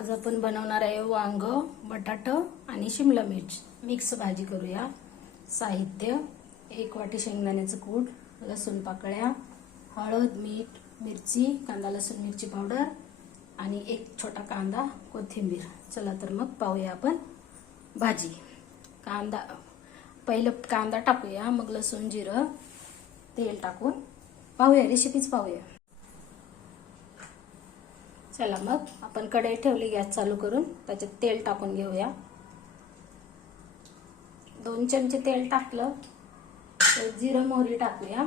आज आपण बनवणार आहे वांग बटाट आणि शिमला मिर्च. मिक्स भाजी करूया. साहित्य एक वाटी शेंगदाण्याचं कूट लसूण पाकळ्या हळद मीठ मिरची कांदा लसूण मिरची पावडर आणि एक छोटा कांदा कोथिंबीर. चला तर मग पाहूया आपण भाजी. कांदा पहिलं कांदा टाकूया मग लसूण जिरं तेल टाकून. पाहूया रेसिपीच पाहूया. चला मग आपण कढई ठेवली गॅस चालू करून त्याच्यात तेल टाकून घेऊया. दोन चमचे तेल टाकलं तर जिरं मोहरी टाकूया.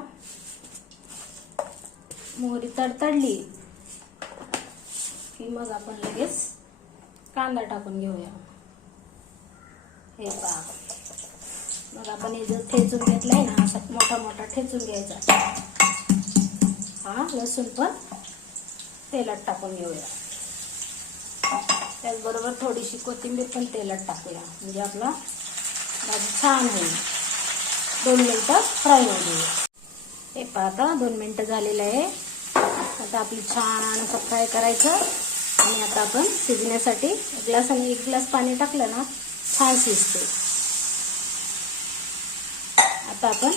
मोहरी तडतडली की मग आपण लगेच कांदा टाकून घेऊया. हे पा मग आपण हे जर ठेचून घेतलंय ना असा मोठा मोठा ठेचून घ्यायचा. हा लसूण पण तेलात टाकून घेऊया. त्याचबरोबर थोडीशी कोथिंबीर पण तेलात टाकूया. म्हणजे आपला भाजी छान होईल. दोन मिनटं फ्राय होऊ देऊया हे आता दोन मिनटं झालेलं आहे. आता आपली छान असं फ्राय करायचं. आणि आता आपण शिजण्यासाठी एक ग्लास आणि एक ग्लास पाणी टाकलं ना छान शिजते. आता आपण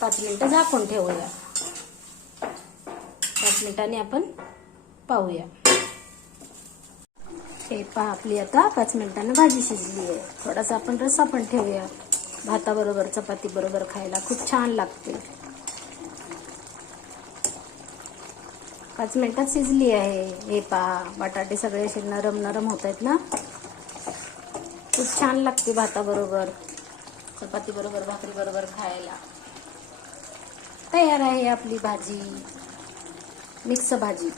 पाच मिनटं झाकून ठेवूया. पाच मिनिटांनी आपण पाहूया. हे पहा आपली आता पाच मिनिटांनी भाजी शिजली आहे. थोडासा आपण रस्सा पण ठेवूया. भाताबरोबर चपाती बरोबर खायला खूप छान लागते. पाच मिनिटात शिजली आहे. हे पहा बटाटे सगळे असे नरम नरम होत आहेत ना? खूप छान लागते भाताबरोबर. चपाती बरोबर भाकरी बरोबर खायला. तयार आहे आपली भाजी. मिक्स भाजी.